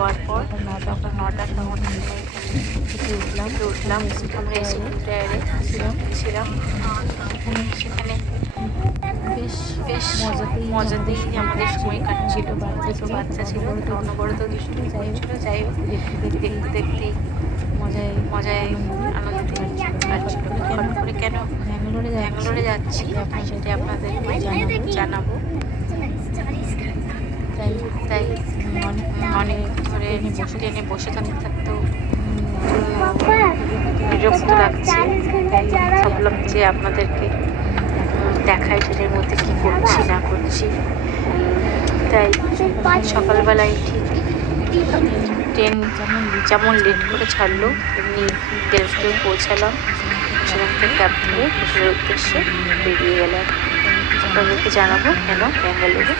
হওয়ার পর সকাল 9টা তখন উঠলাম। আমরা এসি টায়ারে ছিলাম। সেখানে বেশ বেশ মজাতেই আমাদের সময় কাটছিল। দুটো বাচ্চা ছিল, অনবরত দুষ্টুমি করছিল। যাই হোক, দেখতে দেখতেই মজায় আনন্দে কাটছিল। হঠাৎ করে কেন ব্যাঙ্গালোরে যাচ্ছি সেটা আপনাদের জানাবো। তাই অনেক ধরে ট্রেনে বসে থাকতেও বিরক্ত লাগছে। তাই ভাবলাম যে আপনাদেরকে দেখাই ট্রেনের মধ্যে কী করছি না করছি। তাই সকালবেলায় ঠিক ট্রেন যেমন লেট করে ছাড়লো এমনি 1:30টায় পৌঁছালাম। সেখান থেকে ক্যাব ধরে হোটেলের উদ্দেশ্যে বেরিয়ে গেলাম। আপনাদেরকে জানাবো কেন ব্যাঙ্গালোরে